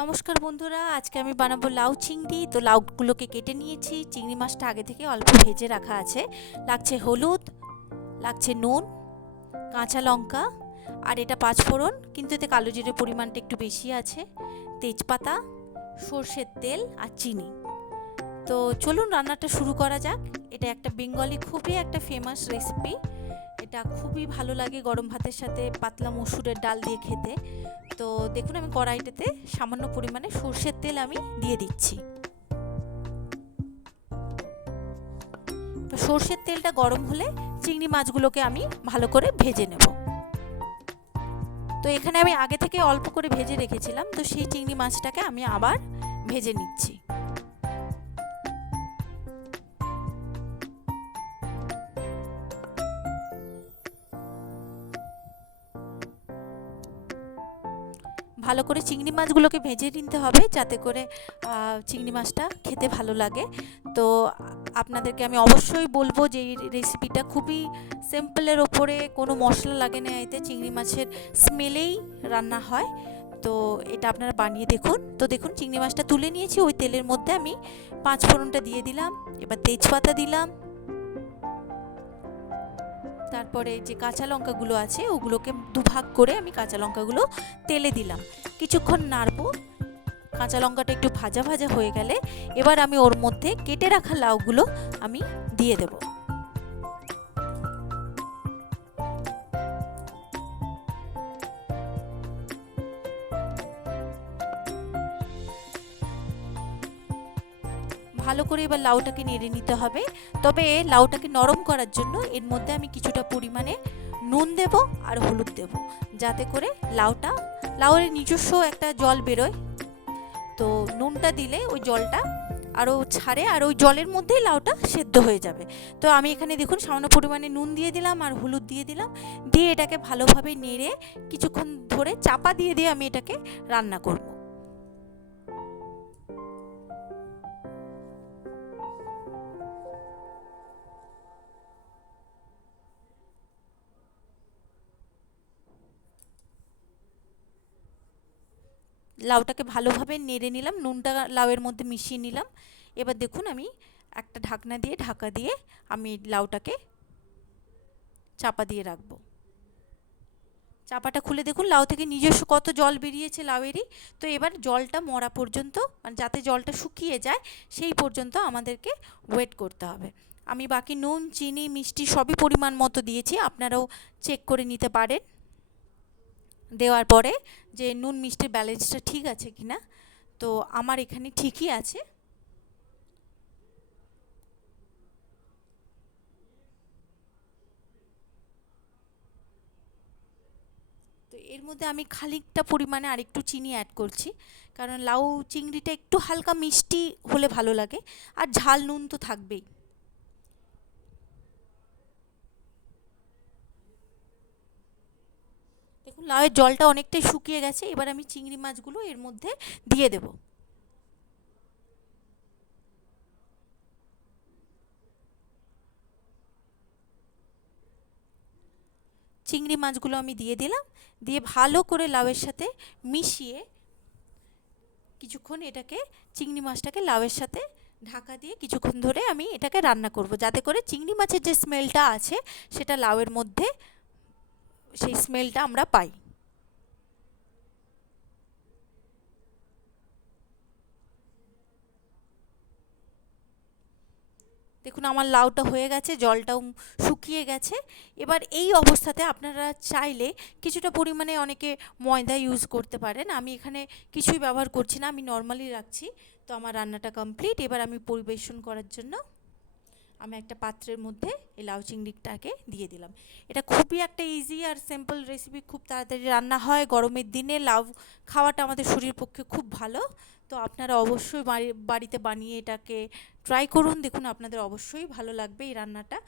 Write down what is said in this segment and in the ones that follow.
নমস্কার বন্ধুরা, আজকে আমি বানাবো লাউ চিংড়ি। তো লাউগুলোকে কেটে নিয়েছি। চিংড়ি মাছটা আগে থেকে অল্প ভেজে রাখা আছে। লাগছে হলুদ, লাগছে নুন, কাঁচা লঙ্কা, আর এটা পাঁচফোড়ন, কিন্তু এতে কালো জিরের পরিমাণটা একটু বেশি আছে, তেজপাতা, সর্ষের তেল আর চিনি। তো চলুন রান্নাটা শুরু করা যাক। এটা একটা বেঙ্গলি খুবই একটা ফেমাস রেসিপি। এটা খুবই ভালো লাগে গরম ভাতের সাথে পাতলা মসুরের ডাল দিয়ে খেতে। তো দেখুন, আমি কড়াইটাতে সামান্য পরিমাণে সর্ষের তেল আমি দিয়ে দিচ্ছি। তো সর্ষের তেলটা গরম হলে চিংড়ি মাছগুলোকে আমি ভালো করে ভেজে নেব। তো এখানে আমি আগে থেকে অল্প করে ভেজে রেখেছিলাম, তো সেই চিংড়ি মাছটাকে আমি আবার ভেজে নিচ্ছি। ভালো করে চিংড়ি মাছগুলোকে ভেজে নিতে হবে, যাতে করে চিংড়ি মাছটা খেতে ভালো লাগে। তো আপনাদেরকে আমি অবশ্যই বলবো যে এই রেসিপিটা খুবই সিম্পলের ওপরে, কোনো মশলা লাগে না, এতে চিংড়ি মাছের স্মেলেই রান্না হয়। তো এটা আপনারা বানিয়ে দেখুন। তো দেখুন, চিংড়ি মাছটা তুলে নিয়েছি। ওই তেলের মধ্যে আমি পাঁচফোড়নটা দিয়ে দিলাম, এবার তেজপাতা দিলাম, তারপরে যে কাঁচা লঙ্কাগুলো আছে ওগুলোকে দুভাগ করে আমি কাঁচা লঙ্কাগুলো তেলে দিলাম। কিছুক্ষণ নাড়বো। কাঁচা লঙ্কাটা একটু ভাজা ভাজা হয়ে গেলে এবার আমি ওর মধ্যে কেটে রাখা লাউগুলো আমি দিয়ে দেব। ভালো করে এবার লাউটাকে নেড়ে নিতে হবে। তবে লাউটাকে নরম করার জন্য এর মধ্যে আমি কিছুটা পরিমাণে নুন দেব আর হলুদ দেব, যাতে করে লাউয়ের নিজস্ব একটা জল বেরোয়। তো নুনটা দিলে ওই জলটা আরও ছাড়ে, আর ওই জলের মধ্যেই লাউটা সেদ্ধ হয়ে যাবে। তো আমি এখানে দেখুন সামান্য পরিমাণে নুন দিয়ে দিলাম আর হলুদ দিয়ে দিলাম, দিয়ে এটাকে ভালোভাবে নেড়ে কিছুক্ষণ ধরে চাপা দিয়ে দিয়ে আমি এটাকে রান্না করব। লাউটাকে ভালোভাবে নেড়ে নিলাম, নুনটা লাউয়ের মধ্যে মিশিয়ে নিলাম। এবার দেখুন, আমি একটা ঢাকা দিয়ে আমি লাউটাকে চাপা দিয়ে রাখবো। চাপাটা খুলে দেখুন লাউ থেকে নিজস্ব কত জল বেরিয়েছে লাউয়েরই। তো এবার জলটা মরা পর্যন্ত, মানে যাতে জলটা শুকিয়ে যায় সেই পর্যন্ত আমাদেরকে ওয়েট করতে হবে। আমি বাকি নুন, চিনি, মিষ্টি সবই পরিমাণ মতো দিয়েছি, আপনারাও চেক করে নিতে পারেন দেওয়ার পরে যে নুন মিষ্টির ব্যালেন্সটা ঠিক আছে কিনা। তো আমার এখানে ঠিকই আছে। তো এর মধ্যে আমি খানিকটা পরিমাণে আরেকটু চিনি অ্যাড করছি, কারণ লাউ চিংড়িটা একটু হালকা মিষ্টি হলে ভালো লাগে, আর ঝাল নুন তো থাকবেই। দেখুন লাউয়ের জলটা অনেকটাই শুকিয়ে গেছে। এবার আমি চিংড়ি মাছগুলো এর মধ্যে দিয়ে দেব। চিংড়ি মাছগুলো আমি দিয়ে দিলাম, দিয়ে ভালো করে লাউয়ের সাথে মিশিয়ে কিছুক্ষণ এটাকে, চিংড়ি মাছটাকে লাউয়ের সাথে ঢাকা দিয়ে কিছুক্ষণ ধরে আমি এটাকে রান্না করব, যাতে করে চিংড়ি মাছের যে স্মেলটা আছে সেটা লাউয়ের মধ্যে, সেই স্মেলটা আমরা পাই। দেখুন আমার লাউটা হয়ে গেছে, জলটাও শুকিয়ে গেছে। এবার এই অবস্থাতে আপনারা চাইলে কিছুটা পরিমাণে অনেকে ময়দা ইউজ করতে পারেন। আমি এখানে কিছুই ব্যবহার করছি না, আমি নর্মালি রাখছি। তো আমার রান্নাটা কমপ্লিট। এবার আমি পরিবেশন করার জন্য আমি একটা পাত্রের মধ্যে এই লাউ চিংড়িটাকে দিয়ে দিলাম। এটা খুবই একটা ইজি আর সিম্পল রেসিপি, খুব তাড়াতাড়ি রান্না হয়। গরমের দিনে লাউ খাওয়াটা আমাদের শরীরের পক্ষে খুব ভালো। তো আপনারা অবশ্যই বাড়িতে বানিয়ে এটাকে ট্রাই করুন। দেখুন আপনাদের অবশ্যই ভালো লাগবে এই রান্নাটা,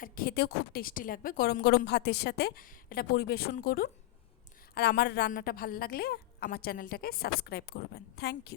আর খেতেও খুব টেস্টি লাগবে। গরম গরম ভাতের সাথে এটা পরিবেশন করুন। আর আমার রান্নাটা ভালো লাগলে আমার চ্যানেলটাকে সাবস্ক্রাইব করবেন। Thank you.